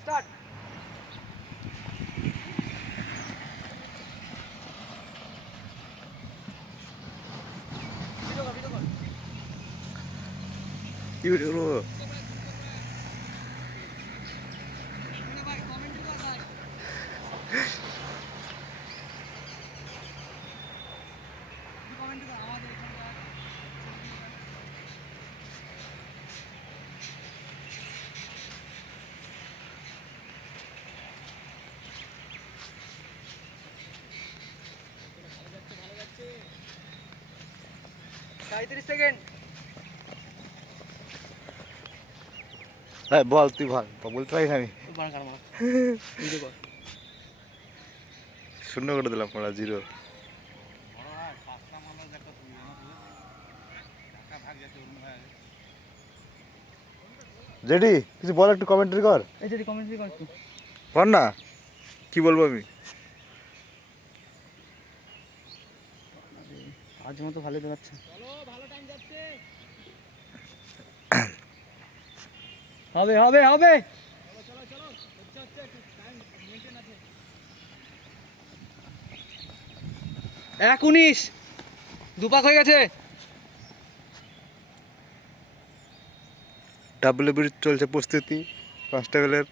Start. কি করবো? ভাই কমেন্ট কর ভাই। কমেন্ট কর আমাদের এখানকার ছেলেগুলো। ভালো যাচ্ছে 37 সেকেন্ড। হ্যাঁ বল, তুই বল, বলতে পারিস আমি শূন্য করে দিলাম, পড়া 0। জেডি কিছু বল, একটু কমেন্ট্রি কর। এই যদি কমেন্ট কর একটু। কর না, কি বলবো আমি? আজ মতো ভালো দেখাচ্ছে। চলো ভালো টাইম যাচ্ছে। হবে হবে হবে। চলো চলো চলো, হচ্ছে হচ্ছে, একটু টাইম মেইনটেইন আছে। 1:19 দুপাক হয়ে গেছে। ডাব্লিউবির চলছে প্রস্তুতি কনস্টেবলের।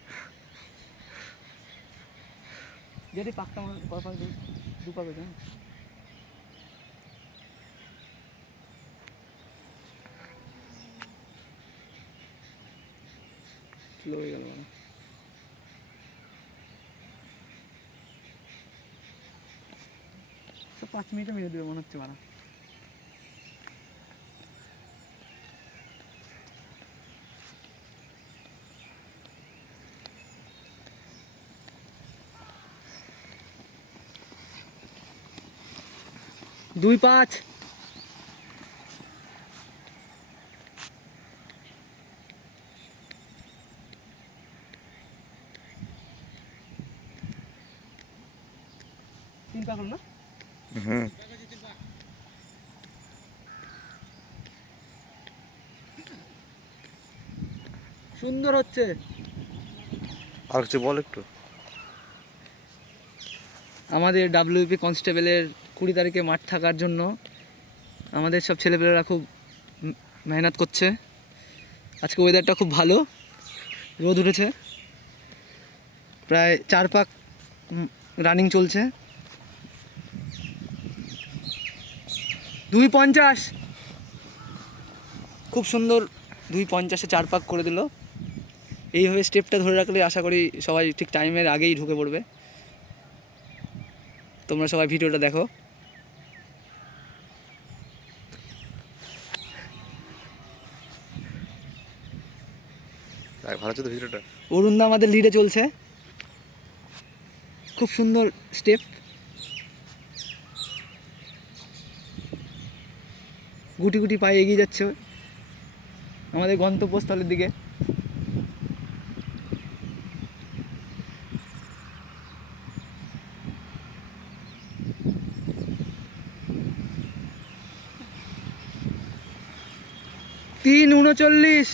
যদি পাকটা কপাল দিই দুপাক হয়ে যায়। স্লো হয়ে গেল মানে। 5 মিনিটে মেরে দেবে মনে হচ্ছে মারা। দুই 5। তিন পাক হল না? হুম। সুন্দর হচ্ছে। আর কিছু বল একটু। আমাদের ডাব্লিউপি কনস্টেবলের 20 তারিখে মাঠ থাকার জন্য আমাদের সব ছেলেপেলেরা খুব মেহনত করছে। আজকে ওয়েদারটা খুব ভালো, রোদ উঠেছে। প্রায় 4 পাক রানিং চলছে। 2:50 খুব সুন্দর। 2:50-এ 4 পাক করে দিল। এইভাবে স্টেপটা ধরে রাখলে আশা করি সবাই ঠিক টাইমের আগেই ঢুকে পড়বে। তোমরা সবাই ভিডিওটা দেখো। ভালো হচ্ছে তো ভিডিওটা। অরুণদা আমাদের লিডে চলছে, খুব সুন্দর স্টেপ। গুটি গুটি পায়ে এগিয়ে যাচ্ছে আমাদের গন্তব্যস্থলের দিকে। তিন 39।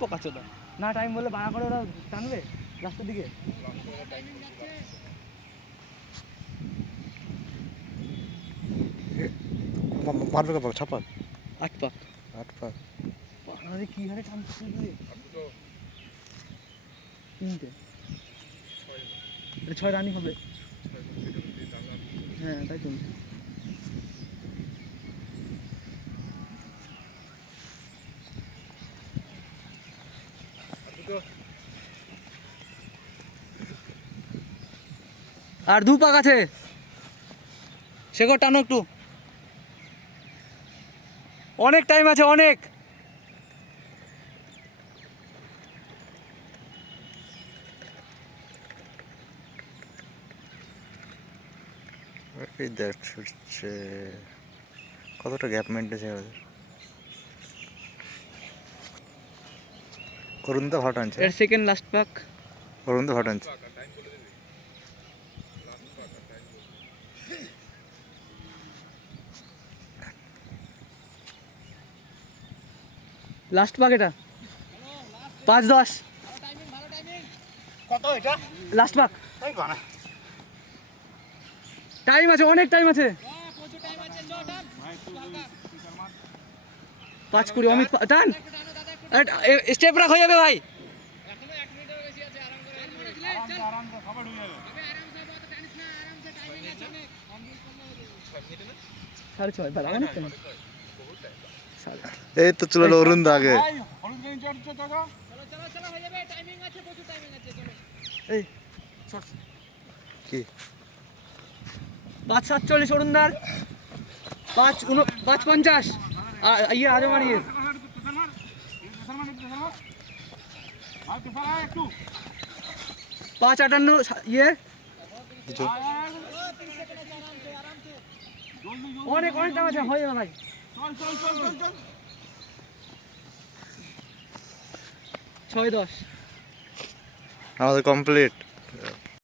পোকাচোদা না, টাইম বললে বাড়া করে ওরা টানবে রাস্তার দিকে। মারবে কত? 56। 8 পাক। 8 পাক। আরে কি হারে টানতে শুনবে। 3টে 6 রানিং হবে। হ্যাঁ তাই চলছে। আর 2 পাক আছে, শেখর টানো একটু, অনেক টাইম আছে অনেক। এই দেখ হচ্ছে কতটা গ্যাপ মেনটেন আমাদের। করুন তো ভালো টানছে। এর সেকেন্ড লাস্ট পাক। অরুণ ভট্টাচার্য। লাস্ট পাক এটা 5-10 কত এটা লাস্ট পাক তাই বানা টাইম আছে, অনেক টাইম আছে। 5-20 অমিত টান স্টেপ রাখ হয়ে যাবে ভাই। সাড়ে ছয় ভাই অনেক টাইম। এই তো চলে এলো অরুণ দা আগে। এই কি 5:47 অরুণদার 5:50 ইয়ে আগে মারিয়ে 5:58 ইয়ে কিছু অনেক অনেক টাইম আছে হয়ে যাবে ভাই। ছয় 10 আমাদের কমপ্লিট।